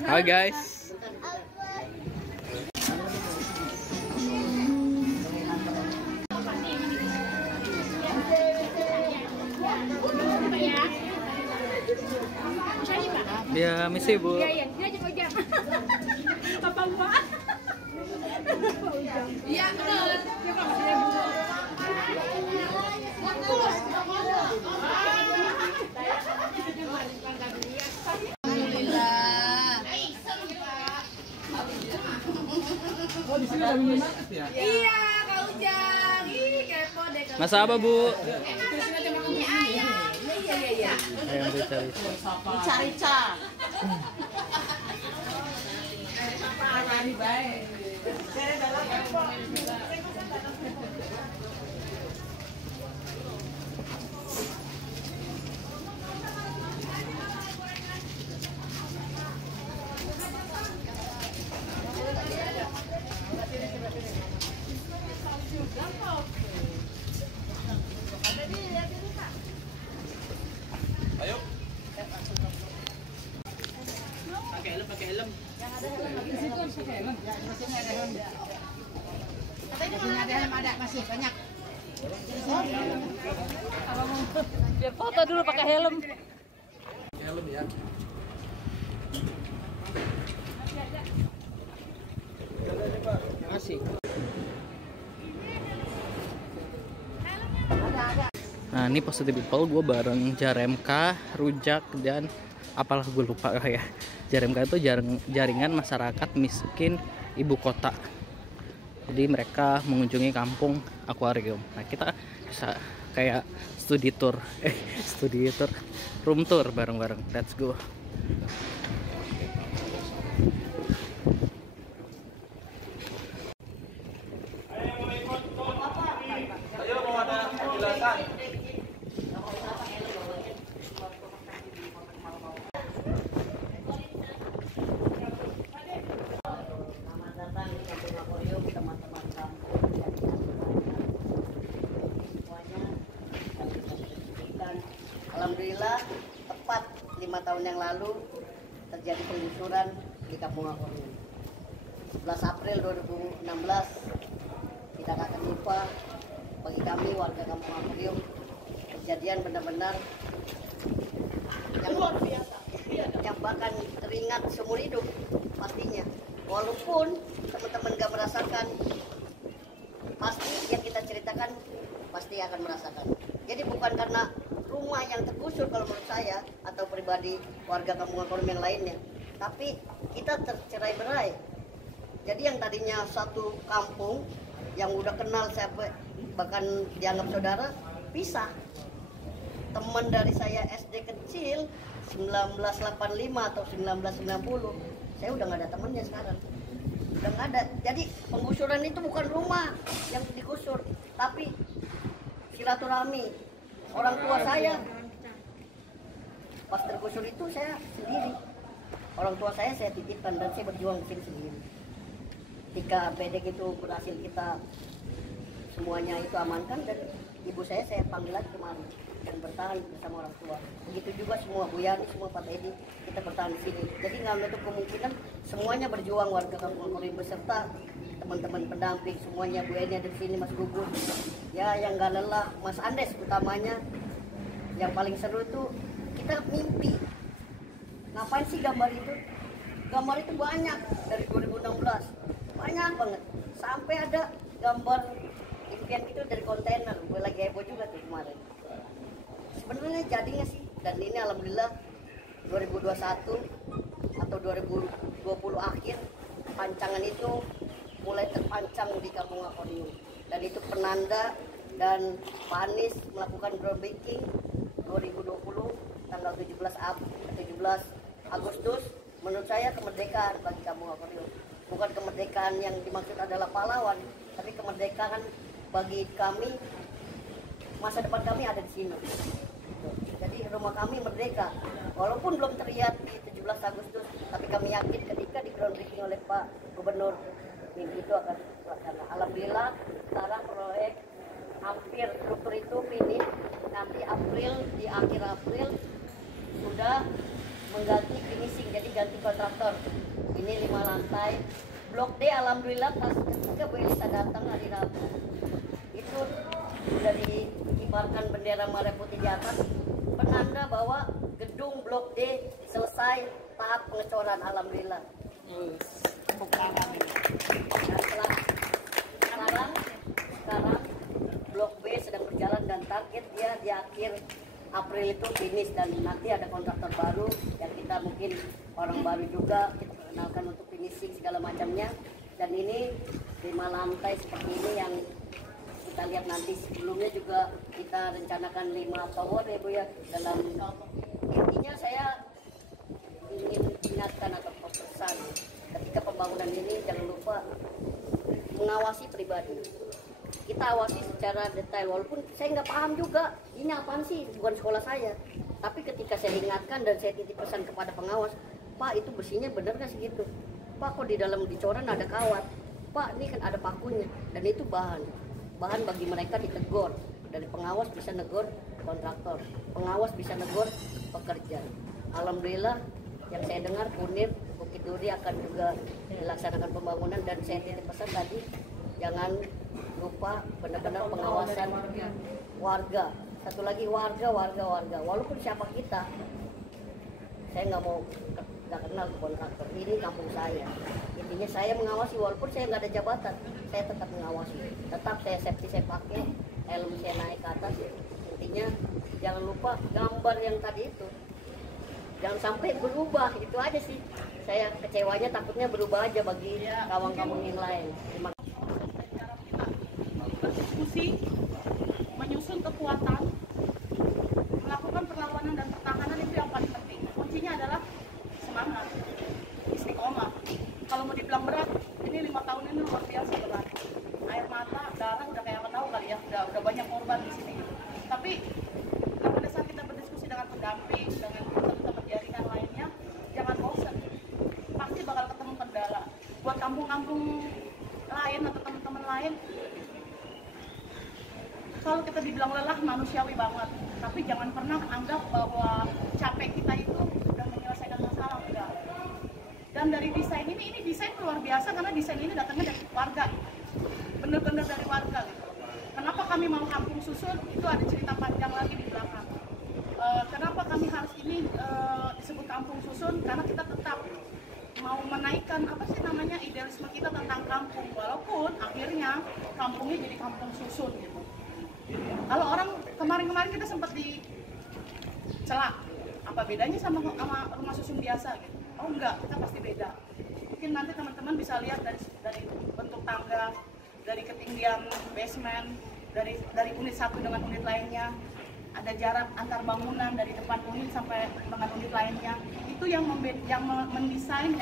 Halo guys. Ya, misi Bu. Iya, dia aja ujang. Apa Mbak? Iya, benar. Ya Pak, saya Bu. Alhamdulillah. Oh, di sini ada minimarket ya? Iya, Kak Ujang. Ih, kepo deh. Masa apa Bu? Iya. Ayam rica-rica. Rica-rica. Hari baik. Ayo. Pakai helm. Di situ harus pakai helm. Ya, di sini ada helm. Di sini ada helm, ada masih banyak. Biar foto dulu pakai helm. Helm ya. Masih. Nah, ini Positive People, gue bareng Jaremka, Rujak, dan apalah gue lupa ya. Jaremka itu jaringan masyarakat miskin ibu kota. Jadi mereka mengunjungi kampung akuarium. Nah, kita bisa kayak studi tour, room tour bareng-bareng. Let's go. Ayo mau ada penjelasan. Selamat datang di Kampung Akuarium teman-teman kampung dan semuanya. Kami menyaksikan. Alhamdulillah tepat 5 tahun yang lalu terjadi penggusuran di Kampung Akuarium. 11 April 2016 kita akan lupa bagi kami warga Kampung Akuarium. Kejadian benar-benar yang luar biasa, yang bahkan teringat seumur hidup pastinya. Walaupun teman-teman gak merasakan, pasti yang kita ceritakan pasti akan merasakan. Jadi bukan karena rumah yang tergusur kalau menurut saya atau pribadi warga Kampung Akuarium yang lainnya, tapi kita tercerai-berai. Jadi yang tadinya satu kampung yang udah kenal saya bahkan dianggap saudara, pisah. Teman dari saya SD kecil 1985 atau 1990, saya udah nggak ada temennya sekarang, udah nggak ada. Jadi penggusuran itu bukan rumah yang digusur, tapi silaturahmi. Orang tua saya pas tergusur itu saya sendiri, orang tua saya titipkan dan saya berjuang di sini sendiri. Ketika bedek itu berhasil kita semuanya itu amankan, dan ibu saya panggil lagi kemarin dan bertahan bersama orang tua. Begitu juga semua Bu Yani, semua Pak Teddy, kita bertahan di sini. Jadi nggak menutup kemungkinan semuanya berjuang, warga Kampung Akuarium beserta teman-teman pendamping semuanya, Bu Eni ada di sini, Mas Gugun. Ya, yang nggak lelah, Mas Andes utamanya. Yang paling seru itu kita mimpi. Ngapain sih gambar itu? Gambar itu banyak dari 2016. Banyak banget. Sampai ada gambar impian itu dari kontainer. Gue lagi heboh juga tuh kemarin. Sebenarnya jadinya sih, dan ini alhamdulillah 2021 atau 2020 akhir pancangan itu mulai terpancang di Kampung Akuarium, dan itu penanda. Dan Pak Anies melakukan groundbreaking 2020 tanggal 17 Agustus. Menurut saya kemerdekaan bagi Kampung Akuarium, bukan kemerdekaan yang dimaksud adalah pahlawan, tapi kemerdekaan bagi kami, masa depan kami ada di sini. Jadi rumah kami merdeka, walaupun belum terlihat di 17 Agustus, tapi kami yakin ketika di groundbreaking oleh Pak Gubernur, mimpi itu akan terlaksana. Alhamdulillah sekarang proyek hampir struktur itu finish. Nanti April, di akhir April sudah mengganti finishing, jadi ganti kontraktor. Ini 5 lantai. Blok D alhamdulillah pas ketika Bu Elisa datang hari Rabu itu sudah dikibarkan bendera merah putih di atas, penanda bahwa gedung Blok D selesai tahap pengecoran alhamdulillah. Sekarang Blok B sedang berjalan dan target dia di akhir April itu finish, dan nanti ada kontraktor baru yang kita mungkin orang baru juga kita kenalkan untuk finishing segala macamnya. Dan ini 5 lantai seperti ini yang kita lihat nanti. Sebelumnya juga kita rencanakan 5 tower ya Bu ya. Dalam intinya saya ingin ingatkan atau pesan ketika pembangunan ini jangan lupa mengawasi pribadi. Kita awasi secara detail, walaupun saya nggak paham juga ini apaan sih, bukan sekolah saya. Tapi ketika saya ingatkan dan saya titip pesan kepada pengawas, Pak itu besinya bener nggak segitu? Pak kok di dalam dicoran ada kawat? Pak ini kan ada pakunya, dan itu bahan bagi mereka ditegur. Dari pengawas bisa negur kontraktor, pengawas bisa negur pekerja. Alhamdulillah yang saya dengar Unir Bukit Duri akan juga dilaksanakan pembangunan, dan saya titip pesan tadi jangan lupa benar-benar pengawasan warga. Satu lagi warga. Walaupun siapa kita, saya nggak kenal kontraktor. Ini kampung saya. Intinya saya mengawasi, walaupun saya nggak ada jabatan, saya tetap mengawasi. Tetap saya safety saya pakai, helm saya naik ke atas. Intinya jangan lupa gambar yang tadi itu. Jangan sampai berubah, itu aja sih. Saya kecewanya takutnya berubah aja bagi kawan-kawan yang lain. Terima kasih. Berdiskusi, menyusun kekuatan, melakukan perlawanan dan pertahanan itu yang paling penting. Kuncinya adalah semangat, istiqomah. Kalau mau dibilang berat, ini 5 tahun ini luar biasa berat. Air mata, darah udah kayak apa tahu kali ya, udah banyak korban di sini. Tapi pada saat kita berdiskusi dengan pendamping, dengan teman-teman jaringan lainnya, jangan bosan. Pasti bakal ketemu kendala. Buat kampung-kampung lain atau teman-teman lain, kalau kita dibilang lelah manusiawi banget, tapi jangan pernah anggap bahwa capek kita itu sudah menyelesaikan masalah, enggak. Dan dari desain ini desain luar biasa karena desain ini datangnya dari warga, bener-bener dari warga gitu. Kenapa kami mau kampung susun? Itu ada cerita panjang lagi di belakang. Kenapa kami harus ini disebut kampung susun? Karena kita tetap mau menaikkan idealisme kita tentang kampung, walaupun akhirnya kampungnya jadi kampung susun gitu. Kalau orang kemarin kita sempat dicela, apa bedanya sama rumah susun biasa gitu? Oh enggak, kita pasti beda. Mungkin nanti teman-teman bisa lihat dari bentuk tangga, dari ketinggian basement, dari unit satu dengan unit lainnya, ada jarak antar bangunan dari depan unit sampai dengan unit lainnya. Itu yang mendesain,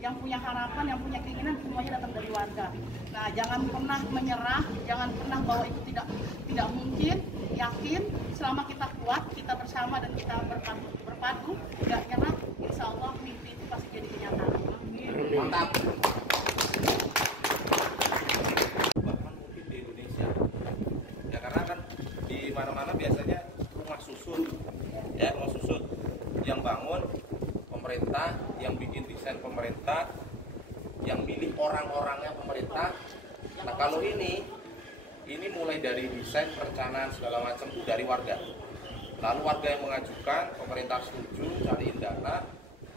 yang punya harapan, yang punya keinginan, semuanya datang dari warga. Nah, jangan pernah menyerah, jangan pernah bahwa itu tidak mungkin. Yakin, selama kita kuat, kita bersama dan kita berpadu, nggak nyerah, insya Allah mimpi itu pasti jadi kenyataan. Mantap. Bahkan mungkin di Indonesia, ya karena kan di mana-mana biasanya rumah susun, yang bangun pemerintah, yang bikin desain pemerintah, yang milih orang-orangnya pemerintah. Nah kalau ini mulai dari desain, perencanaan segala macam itu dari warga. Lalu warga yang mengajukan, pemerintah setuju, cariin dana,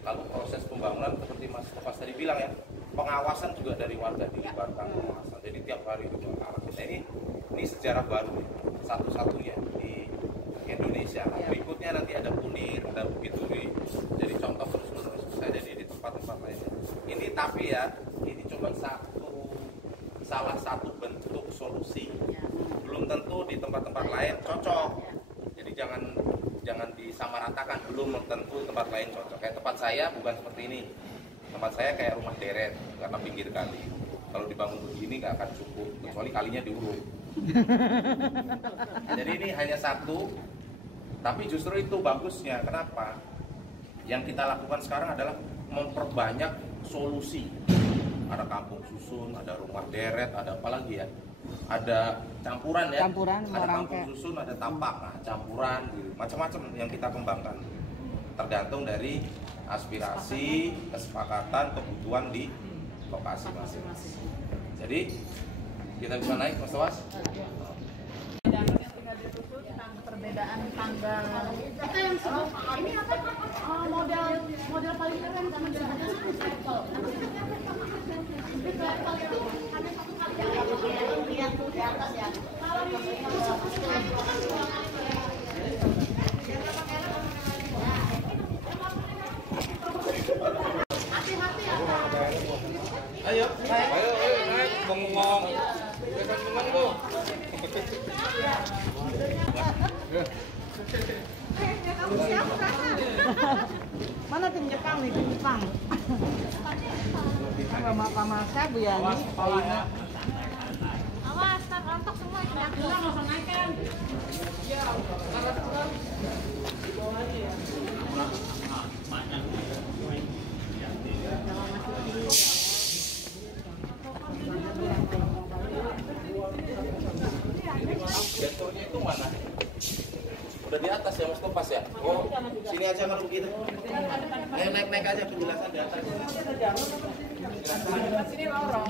lalu proses pembangunan seperti Mas Topaz tadi bilang ya, pengawasan juga dari warga, dilibatkan pengawasan. Jadi tiap hari itu pengawasan. Nah, ini sejarah baru, satu-satunya di Indonesia. Berikutnya nanti ada Unir, ada Bukit Duri. Jadi contoh terus saya jadi di tempat-tempat lainnya. Ini tapi ya, ini cuma salah satu bentuk solusi. Belum tentu di tempat-tempat lain cocok. Jadi jangan disamaratakan, belum tentu tempat lain cocok. Kayak tempat saya bukan seperti ini. Tempat saya kayak rumah deret karena pinggir kali. Kalau dibangun begini nggak akan cukup, kecuali kalinya diuruk. Jadi ini hanya satu, tapi justru itu bagusnya. Kenapa? Yang kita lakukan sekarang adalah memperbanyak solusi. Ada kampung susun, ada rumah deret, ada apa lagi ya? Ada campuran ya. Ada kampung susun, ada tapak, nah, campuran, gitu. Macam-macam yang kita kembangkan. Tergantung dari aspirasi, kesepakatan, kebutuhan di lokasi masing-masing. Jadi kita bisa naik, Mas Tawas? Perbedaan tangga kita yang sebelum ini apa model paling keren karena dia ada cycle. Itu ada satu kali yang di atas ya. Hati-hati ya. Ayo naik, bengong. Jangan bengong lu. Mana tim Jepang nih, tim Jepang. Sama saya Bu Yani. Awas, ntar rontok semua ini. Enggak usah naikkan. Jatuhnya itu mana? Udah di atas ya Mas Kompas ya? Oh, sini aja kalau begitu. Ayo naik aja penjelasan di atas. Sini lorong.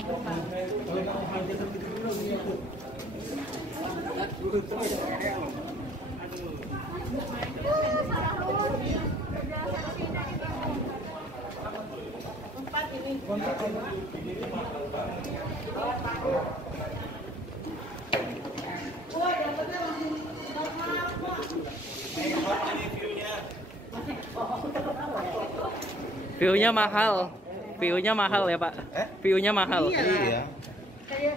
View-nya mahal ya Pak? View-nya mahal. Iya. Kayak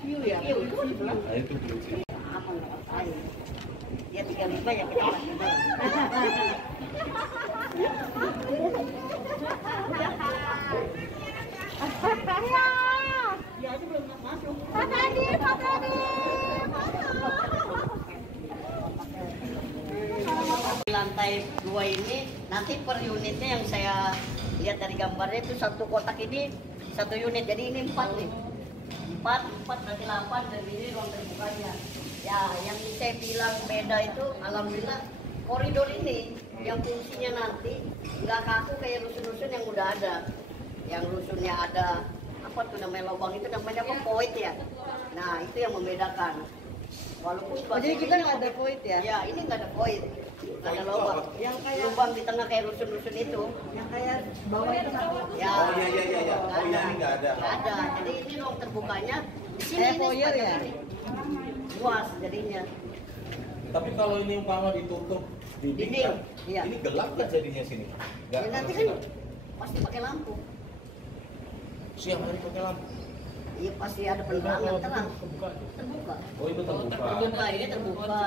view ya. Nah, itu Apa nggak ngapain? Dia 35 ya kita masih lantai 2 ini nanti per unitnya yang saya lihat dari gambarnya itu satu kotak ini satu unit, jadi ini 4 nih, 4 berarti 8 dan ini ruang terbukanya. Ya, yang saya bilang beda itu alhamdulillah koridor ini yang fungsinya nanti nggak kaku kayak rusun-rusun yang udah ada, yang rusunnya ada apa tuh namanya lubang itu namanya apa, void ya. Nah itu yang membedakan. Walaupun Jadi kita nggak ada void ya? Ya ini nggak ada void, nggak ada lubang. Yang kayak Lubang di tengah kayak rusun-rusun itu. yang kayak bawah itu satu. Ya. Oh iya. Oh iya ini nggak ada. Nggak ada. Jadi ini ruang terbukanya di sini Kayak ini foyer seperti ya? ini. Luas jadinya. Tapi kalau ini umpama ditutup Dinding, kan, iya. ini gelap kan jadinya sini? Nggak, Ya, nanti kan pasti pakai lampu. siang hari pakai lampu. Iya pasti ada penerangan terang. Terbuka. Oh itu terbuka. Terbuka, ini terbuka.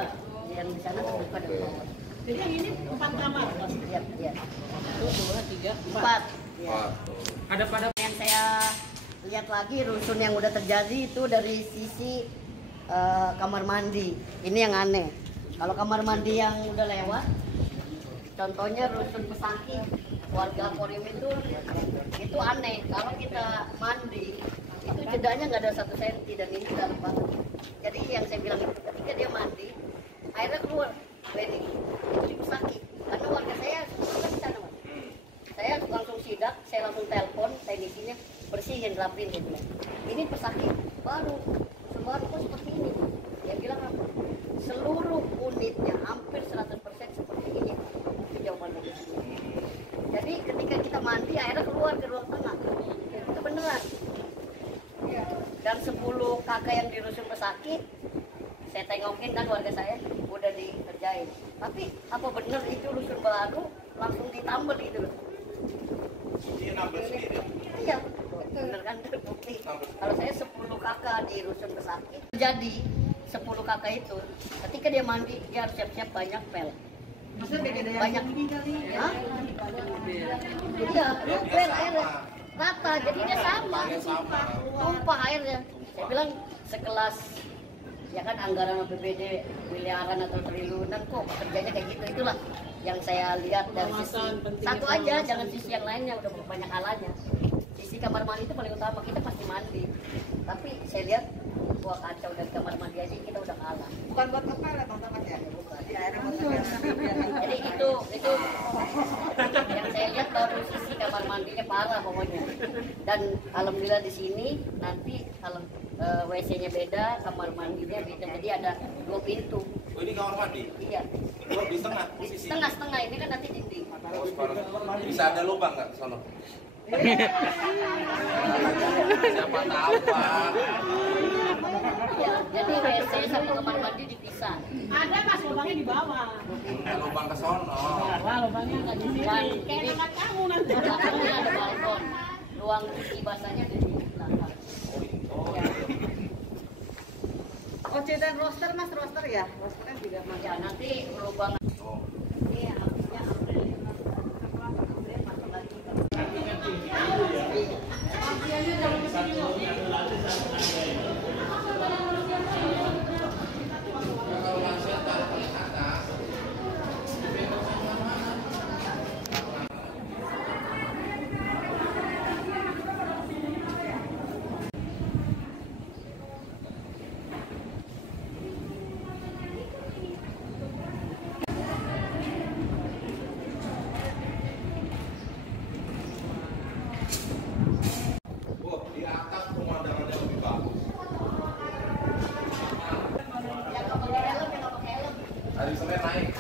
Yang di sana terbuka dan bawah. Jadi yang ini 4 kamar. Iya, iya. 1, 2, 3, 4. Ya. Wah, Ada pada Yang saya lihat lagi rusun yang udah terjadi itu dari sisi kamar mandi. Ini yang aneh. Kalau kamar mandi yang udah lewat, contohnya rusun Pesaki, warga Korim itu aneh. Kalau kita mandi, itu jedanya nggak ada 1 senti dan ini dalam banget. Jadi yang saya bilang itu ketika dia mandi, airnya keluar, ini di Pesaki. Karena warga saya semua di sana, Mas. Saya langsung sidak, saya langsung telepon teknisinya, bersihin, rapiin dia bilang. Ini Pesaki baru kok seperti ini. Dia bilang apa? Seluruh unitnya hampir 100% seperti ini. Itu jawaban dari sini. Jadi ketika kita mandi airnya keluar ke ruang tengah. Itu beneran. Dan 10 kakak yang di rusun Pesaki, saya tengokin kan warga saya udah dikerjain. Tapi apa bener itu rusun baru langsung ditambal gitu loh? dia nambah sendiri. Iya, bener kan terbukti. Kalau saya 10 kakak di rusun Pesaki, jadi 10 kakak itu ketika dia mandi dia harus siap-siap banyak pel. Maksudnya beda dari Banyak. ini kali. Hah? Iya, pel airnya rata, jadi dia sama. Tumpah airnya. Saya bilang sekelas ya kan anggaran APBD miliaran atau triliunan kok kerjanya kayak gitu, itulah yang saya lihat dari sisi satu aja, jangan sisi yang lainnya udah banyak alanya. sisi kamar mandi itu paling utama, kita pasti mandi. Tapi saya lihat wah kacau, dari kamar mandi aja kita udah kalah. Bukan buat kepala teman-teman ya. Bukan. Di airnya buat Jadi itu yang saya lihat baru sisi kamar mandinya parah pokoknya. Dan alhamdulillah di sini nanti kalau WC-nya beda, kamar mandinya beda. Jadi ada 2 pintu. Oh, ini kamar mandi? Iya. Oh, di tengah Di posisi. setengah-setengah ini kan nanti dinding. Oh, sekarang. Bisa ada lubang nggak ke sono? Siapa tahu, Pak. Iya, jadi WC sama kamar mandi dipisah. Ada mas lubangnya di bawah. Lubang ke sono. Wah lubangnya nggak di sini. Dan Kayak ini tempat kamu nanti. belakangnya ada balkon. Ruang cuci basahnya di belakang. Oh, ceritain roster mas, roster ya. Rosternya juga mas. Ya nanti lubang Oh. ini harusnya April masuk lagi. Oh, di atas pemandangannya lebih bagus. Yang nggak pakai helm, yang nggak pakai helm. Hari Senin naik.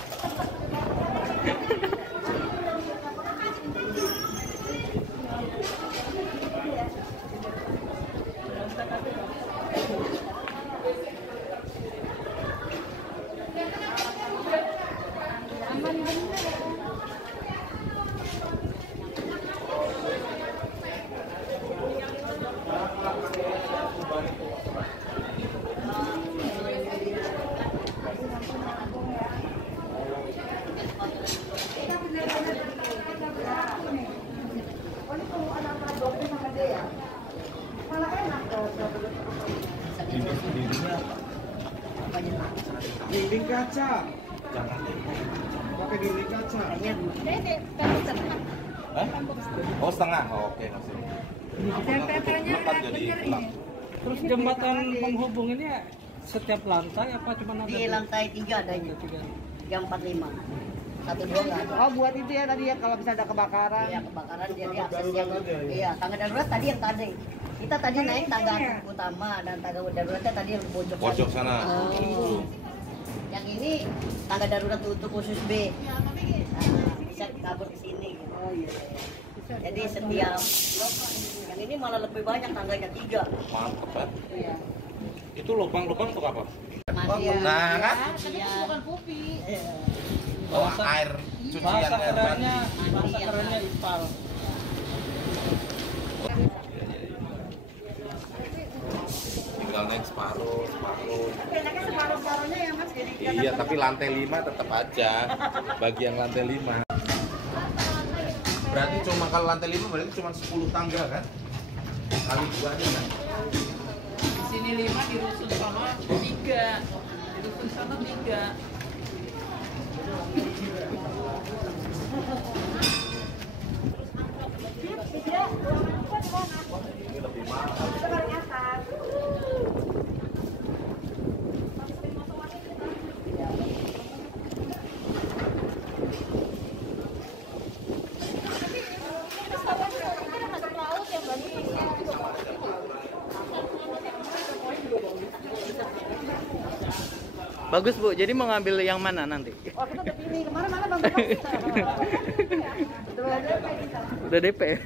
Dinding kaca. Pakai dinding kaca. Oh, setengah. Oh, oke, maksudnya. Lepas jadi gelap. Terus jembatan penghubung ini setiap lantai apa cuma ada Di lantai 3 adanya. 345. 1 2 nggak ada. Oh, buat itu ya tadi ya kalau bisa ada kebakaran. Iya kebakaran jadi akses yang iya tangga darurat tadi yang tadi kita tadi naik tangga utama dan tangga daruratnya tadi yang Pojok sana. Oh. Yang ini tangga darurat untuk khusus B. Nah, bisa kabur ke sini. Gitu. Oh iya. Jadi setiap yang ini malah lebih banyak tangganya 3. Mantep, kan? Iya. Itu lubang-lubang untuk apa? Mandi ya. Nah, kan? Iya. Bukan pupi. Iya. Oh, air cucian bahasa air mandi. kerennya ipal. Tinggal naik separuh. Enaknya separuh-separuhnya ya mas. Jadi Iya, tapi lantai 5 tetap aja. Bagi yang lantai 5. Berarti cuma kalau lantai 5 berarti cuma 10 tangga kan? Kali 2 aja kan? Di sini 5, di rusun sana 3. Di rusun sana 3. Bagus Bu, jadi mau ngambil yang mana nanti? Oh, kita udah pilih kemarin mana Bang? Udah DP ya?